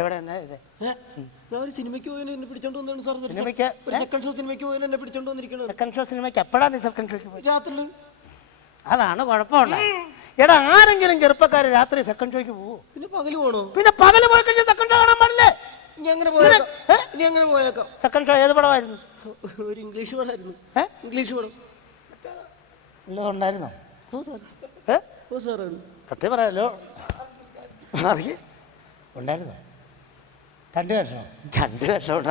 എവിടെ ഒരു സിനിമയ്ക്ക് സെക്കൻഡ് ഷോ സിനിമയ്ക്ക് സെക്കൻഡ് ഷോ സിനിമയ്ക്ക് സെക്കൻഡ് ഷോയ്ക്ക് അതാണ് കുഴപ്പമുണ്ട് എടാ ആരെങ്കിലും ചെറുപ്പക്കാര് രാത്രി സെക്കൻഡ് ഷോയ്ക്ക് പോകും പിന്നെ പകല് പോണോ പിന്നെ പകല് പോയി കഴിഞ്ഞാൽ സെക്കൻഡ് ഷോ കാണാൻ പാടില്ലേ പോയേക്കാം സെക്കൻഡ് ഷോ ഏത് പടമായിരുന്നു ഒരു ഇംഗ്ലീഷ് പടമായിരുന്നു ഇംഗ്ലീഷ് പടം ഉള്ളതുണ്ടായിരുന്നോ ഓ സത്യം പറയാലോ അറിയ ഉണ്ടായിരുന്നോ രണ്ട് കഷ്ണം രണ്ട് കഷ്ണം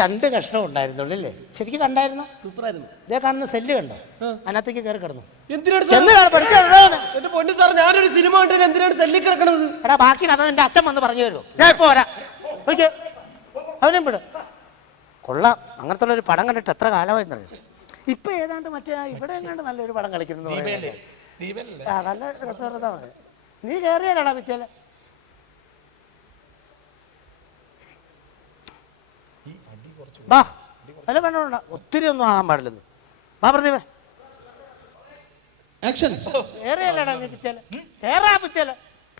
രണ്ട് കഷ്ണം ഉണ്ടായിരുന്നുള്ളൂ അല്ലേ ശരിക്കും കണ്ടായിരുന്നു സൂപ്പറായിരുന്നു ഇതേ കാണുന്ന സെല്ല് കണ്ടോ അതിനകത്തേക്ക് കയറി കിടന്നു എന്റെ പൊന്നു സാർ ഞാനൊരു സിനിമ കണ്ടത് എന്തിനാണ് സെല്ലിൽ കിടക്കുന്നത് എടാ ബാക്കി അതാ എന്റെ അച്ഛൻ വന്ന് പറഞ്ഞു തരുമോ ഞാൻ ഇപ്പൊ വരാം ഓക്കെ അവനും വിടും കൊള്ളാം അങ്ങനത്തെ ഒരു പടം കണ്ടിട്ട് എത്ര കാലമായിരുന്നു ഇപ്പൊ ഏതാണ്ട് മറ്റേ ഇവിടെ എങ്ങാണ്ട് നല്ലൊരു പടം കളിക്കുന്നു നല്ല രസമാണ് നീ കയറിയാലാടാ വിദ്യാലയം ബാ അല്ല വേണ്ട ഒത്തിരി ഒന്നും ആകാൻ പാടില്ലെന്ന് ബാ പ്രദീപേ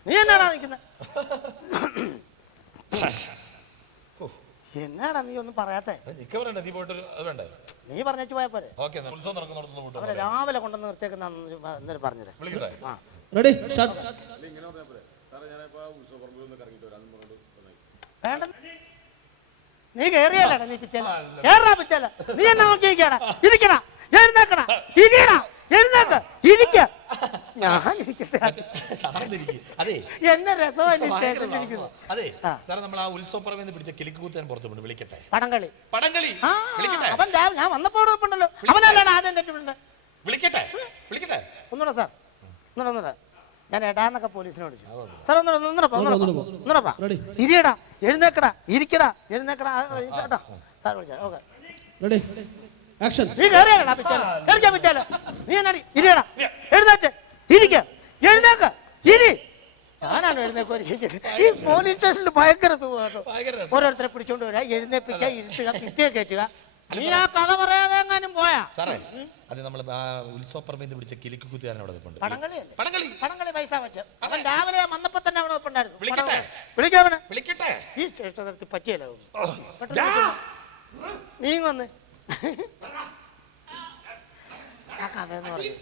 നീ എന്നാടാ നിൽക്കുന്നത് എന്നാടാ നീ ഒന്നും പറയാത്തെ നീ പറഞ്ഞു പോയാ അവരെ രാവിലെ കൊണ്ടുവന്ന് നിർത്തിയേക്കുന്ന എന്നൊരു വേണ്ട നീ കേറിയല്ലടാ നീ പിച്ചല കേറാ പിച്ചല നീ എന്നാ നോക്കിയിരിക്കടാ ഇരിക്കണാ എഴുന്നേക്കണ ഇരിക്കണാ എഴുന്നേക്ക ഇരിക്ക ഒന്നൂടെ അതെ നമ്മൾ ആ പിടിച്ച വിളിക്കട്ടെ വിളിക്കട്ടെ അവൻ ഞാൻ വിളിക്കട്ടെ വിളിക്കട്ടെ സാർ ഒന്നൂടെ ഒന്നൂടെ ഞാൻ എടാന്നൊക്കെ പോലീസിനെ വിളിച്ചു സാർ ഒന്നിടപ്പോ ഒന്നിടപ്പോ ഒന്നിടപ്പോ ഒന്നിടപ്പാ ഇരിയടാ എഴുന്നേക്കടാ ഇരിക്കടാ എഴുന്നേക്കടാ നീ നീ ഇരിയടാ എഴുന്നേറ്റ് ഇരിക്ക എഴുന്നേക്ക ഇരി ഞാനാണ് എഴുന്നേക്ക് ഈ പോലീസ് സ്റ്റേഷനിൽ ഭയങ്കര സുഖമാണ് ഓരോരുത്തരെ പിടിച്ചോണ്ട് വരാ എഴുന്നേപ്പിക്കുക ഇരുത്തുക പിത്തേ കയറ്റുക നീ ആ കഥ പറയാതെ പോയാ സാറേ അത് നമ്മൾ ഉത്സവ പറമ്പിൽ പിടിച്ച കിലിക്ക് അവിടെ നിൽപ്പുണ്ട് പടങ്ങളി പടങ്ങളി പടങ്ങളി പൈസ വെച്ച് അവൻ രാവിലെ വന്നപ്പോ തന്നെ അവിടെ നിൽപ്പുണ്ടായിരുന്നു വിളിക്കട്ടെ വിളിക്കാവനെ വിളിക്കട്ടെ ഈ ശ്രേഷ്ഠതരത്തിൽ പറ്റിയല്ലോ നീ വന്ന് കഥയെന്ന് പറഞ്ഞു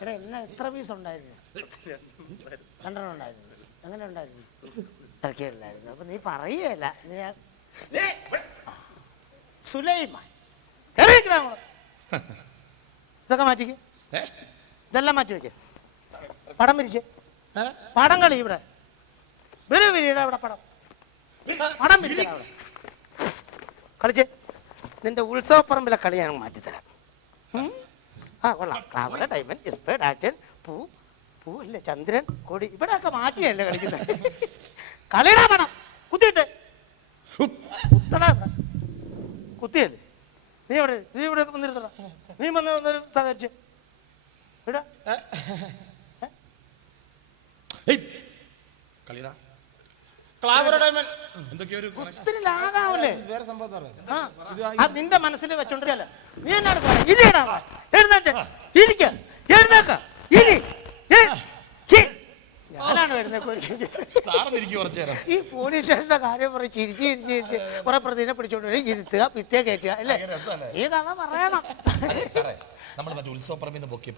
എടാ ഇന്ന് എത്ര പീസ് ഉണ്ടായിരുന്നു രണ്ടെണ്ണം ഉണ്ടായിരുന്നു അങ്ങനെ ഉണ്ടായിരുന്നു തിരക്കിയുണ്ടായിരുന്നു അപ്പൊ നീ പറയുകയല്ല നീ സുലൈമാൻ ഇതൊക്കെ മാറ്റിക്ക് ഇതെല്ലാം മാറ്റി വെക്കേ പടം പിരിച്ച് പടം കളി ഇവിടെ വിരി വിരിയുടെ അവിടെ പടം പടം പിരിച്ച അവിടെ കളിച്ച് നിന്റെ ഉത്സവപ്പറമ്പിലെ കളി ഞാൻ മാറ്റിത്തരാം ആ കൊള്ളാം ക്ലാവള ഡയമണ്ട് ഇസ്പേഡ് ആറ്റൻ പൂ പൂ അല്ലേ ചന്ദ്രൻ കൊടി ഇവിടെയൊക്കെ മാറ്റിയല്ലേ കളിക്കുന്നത് കളിയുടെ പടം കുത്തിയിട്ട് കുത്തിയല്ലേ നീ എവിടെ നീ ഇവിടെ വന്നിരുന്നില്ല നീ വന്ന് വന്നൊരു സഹകരിച്ച് നിന്റെ മനസ്സിൽ വെച്ചോണ്ടല്ല നീ എന്നാണ് പറയാ ഇരിക്കടാ എഴുന്നേറ്റ് ഇരിക്ക എഴുന്നേക്ക ഇരി വരുന്ന ഈ പോലീസ് സ്റ്റേഷന്റെ കാര്യം പറയും ചിരിച്ച് ചിരിച്ച് ചിരിച്ച് കുറെ പ്രതിനെ പിടിച്ചോണ്ട് വരും ഇരുത്തുക പിത്തേ കയറ്റുക അല്ലേ ഈ കഥ പറയണം നമ്മൾ മറ്റേ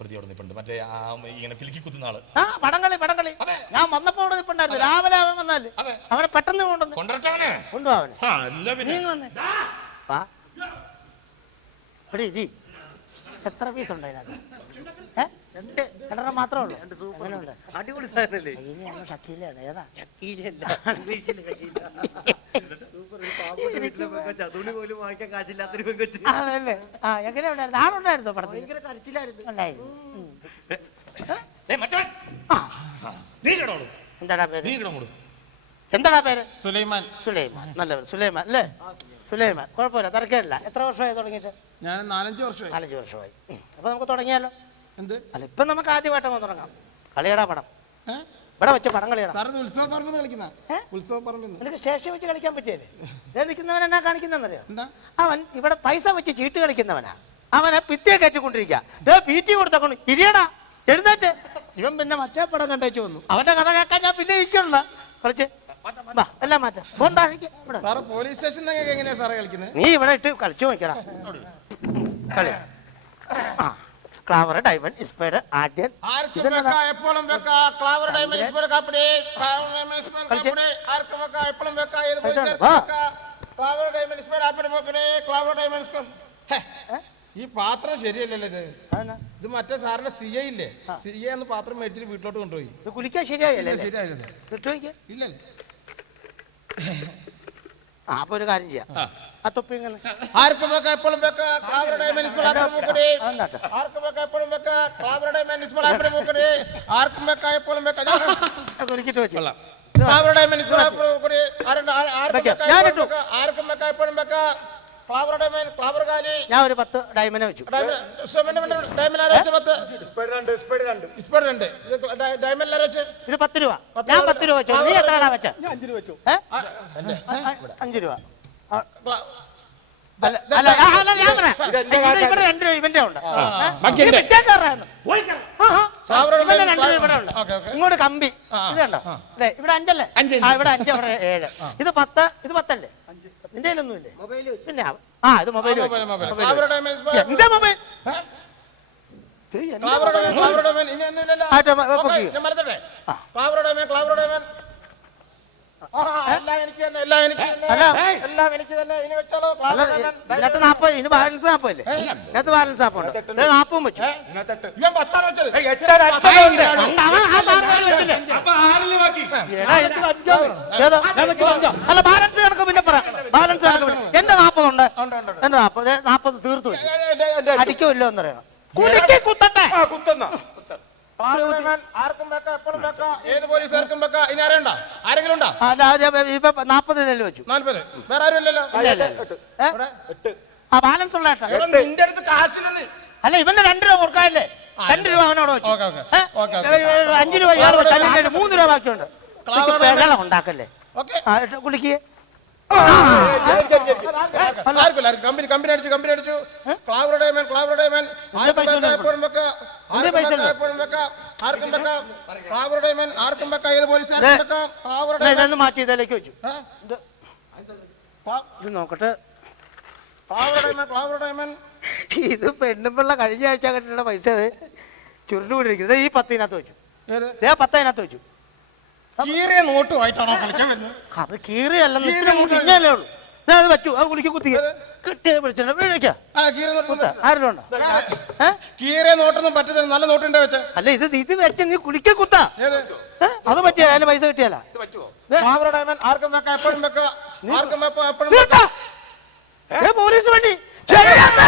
ഇങ്ങനെ ആ പടങ്ങളി പടങ്ങളി ഞാൻ വന്നപ്പോ രാവിലെ അവൻ വന്നാല് അവനെ പെട്ടെന്ന് കൊണ്ടുവന്നു എത്ര പീസ് ഉണ്ടായിരുന്നു അതിനകത്ത് സൂപ്പർ സാധനല്ലേ ആ എങ്ങനെ ഉണ്ടായിരുന്നു ആ, നീ എന്താടാ പേര് നീ പേര് സുലൈമാൻ സുലൈമാൻ നല്ല പേര് സുലൈമാൻ അല്ലേ സുലൈമാൻ കുഴപ്പമില്ല തിരക്കേടില്ല എത്ര വർഷമായി തുടങ്ങിയിട്ട് ഞാൻ നാലഞ്ച് വർഷമായി നാലഞ്ച് വർഷമായി അപ്പൊ നമുക്ക് തുടങ്ങിയാലോ എന്ത് അല്ല ഇപ്പൊ നമുക്ക് ആദ്യമായിട്ട് തുടങ്ങാം കളിയടാ പടം ഇവിടെ വെച്ച പടം കളിയടാ ഉത്സവ പറമ്പ് കളിക്കുന്ന ഉത്സവ പറമ്പ് നിനക്ക് ശേഷി വെച്ച് കളിക്കാൻ പറ്റിയല്ലേ ഞാൻ നിൽക്കുന്നവൻ എന്നാ കാണിക്കുന്നറിയോ അവൻ ഇവിടെ പൈസ വെച്ച് ചീട്ട് കളിക്കുന്നവനാ അവനെ പിത്തിയെ കയറ്റിക്കൊണ്ടിരിക്കുക പി ടി കൊടുത്തോണ്ട് ഇരിയടാ എഴുന്നേറ്റ് ഇവൻ പിന്നെ മറ്റേ പടം കണ്ടേച്ച് വന്നു അവന്റെ കഥ കേൾക്കാൻ ഞാൻ പിന്നെ ഇരിക്കണല്ല കളിച്ച് എല്ലാം മാറ്റാം ഫോൺ താഴേക്ക് പോലീസ് സ്റ്റേഷനിലൊക്കെ എങ്ങനെയാ സാറേ കളിക്കുന്നത് നീ ഇവിടെ ഇട്ട് കളിച്ചു നോക്കടാ കളി ആ ക്ലാവർ ഡയമണ്ട് ഇൻസ്പയർഡ് ആദ്യം ഈ പാത്രം ശരിയല്ലല്ലോ ഇത് ഇത് മറ്റേ സാറിന്റെ സി ഇല്ലേ എന്ന് പാത്രം മേടിച്ചിട്ട് വീട്ടിലോട്ട് കൊണ്ടുപോയി ഇത് കുലിക്കാൻ ശരിയായില്ലേ ശരിയായില്ലേ ഇല്ലല്ലേ അപ്പൊ ഒരു കാര്യം ചെയ്യാം ആ തൊപ്പി എങ്ങനെ ആർക്കും വെക്കാം എപ്പോഴും വെക്കാം മൂക്കണേ ആർക്കും വെക്കാം എപ്പോഴും വെക്കാം ക്ലാബറുടെ മുനിസിപ്പൽ ആപ്പിടെ മൂക്കണേ ആർക്കും വെക്കാം എപ്പോഴും വെക്കാം ഒരുക്കിട്ട് വെച്ചു ക്ലാബറുടെ മുനിസിപ്പൽ ആപ്പിടെ മൂക്കണേ ആർക്കും വെക്കാം എപ്പോഴും വെക്കാം ഞാൻ ഒരു പത്ത് ഡയമനെ വെച്ചു ഇത് പത്ത് രൂപ ഞാൻ പത്ത് രൂപ വെച്ചു നീ എത്ര വെച്ച അഞ്ചു രൂപ അഞ്ചു രൂപ അല്ല ഞാൻ ഇവിടെ രണ്ട് ബാക്കി രൂപ ഓക്കേ, ഓക്കേ. ഇങ്ങോട്ട് കമ്പി ഇതല്ലേ അതെ ഇവിടെ അഞ്ചല്ലേ അഞ്ച്. ആ ഇവിടെ അഞ്ച് ഇവിടെ ഏഴ് ഇത് പത്ത് ഇത് പത്തല്ലേ നിന്റെ കയ്യിലൊന്നുമില്ലേ പിന്നെ ആ- ഇത് മൊബൈൽ ആ, മൊബൈൽ, മൊബൈൽ. അവരുടെ മേൽ- എന്താ മൊബൈൽ ഇനി ഒന്നുമില്ലല്ലോ. ആ, മൊബൈൽ, മൊബൈൽ. ഞാൻ മറന്നിട്ടേ. ക്ലാവറോടെ എല്ലാം എനിക്ക് അല്ല എല്ലാം എനിക്ക് തന്നെ ഇനി വെച്ചാലോ അല്ല ഇതിനകത്ത് നാപ്പത് ഇനി ബാലൻസ് നാപ്പല്ലേ ഇതിനകത്ത് ബാലൻസ് നാപ്പുണ്ട് നാപ്പും വെച്ചു ഇവൻ പത്താണ് വെച്ചത് എട്ടര അഞ്ചാറുണ്ട് അല്ല ബാലൻസ് കണക്ക് പിന്നെ പറ ബാലൻസ് കണക്ക് എന്റെ നാപ്പതുണ്ട് എന്റെ നാപ്പത് നാപ്പത് തീർത്തു അടിക്കുമല്ലോ എന്ന് പറയണം കുടിക്ക് കുത്തട്ടെ കുത്തുന്ന ഏത് പോലീസുകാർക്കും വെക്ക ഇനി ആരെങ്കിലും ഉണ്ടോ ഇപ്പൊ നാപ്പത് ഇതല്ലേ വെച്ചു നാല്പത് വേറെ ആരും ഇല്ലല്ലോ ആ ബാലൻസ് ഉള്ള ഏട്ടാ എടോ, നിന്റെ അടുത്ത് കാശില്ലെന്ന് അല്ല ഇവന്റെ രണ്ട് രൂപ കൊടുക്കാല്ലേ രണ്ട് രൂപ അവനോട് വെച്ചു ഓക്കേ, ഓക്കേ. ഏ? Okay, okay. ഏ, രൂപ ഇയാൾ വെച്ചു മൂന്ന് രൂപ ബാക്കിയുണ്ട് ക്ലാവ് ഇതൊക്കെ ബഹളം ഉണ്ടാക്കല്ലേ ഓക്കെ കുളിക്ക് ആർക്കില്ല ആർക്കും കമ്പനി കമ്പനി അടിച്ചു കമ്പനി അടിച്ചു ക്ലാവറുടെ മേൻ ക്ലാവറുടെ മേൻ മാറ്റി ഇതിലേക്ക് വെച്ചു ഇത് നോക്കട്ടെ ഇത് പെണ്ണുപിള്ള കഴിഞ്ഞ ആഴ്ച കെട്ടിട്ട പൈസ അത് ചുരുണ്ടുകൊണ്ടിരിക്കുന്നത് ഈ പത്തിനകത്ത് വെച്ചു പത്തതിനകത്ത് വെച്ചു കീറിയ നോട്ടുമായിട്ടാണോ അത് കീറിയല്ല ഉള്ളൂ അത് വെച്ചു അത് കുളിക്ക് കുത്തി കിട്ടിയത് അല്ല ഇത് ഇത് വെച്ച നീ കുളിക്ക കുത്ത അത് പറ്റിയ അതിന് പൈസ കിട്ടിയാലാ ആർക്കും പോലീസ് വേണ്ടി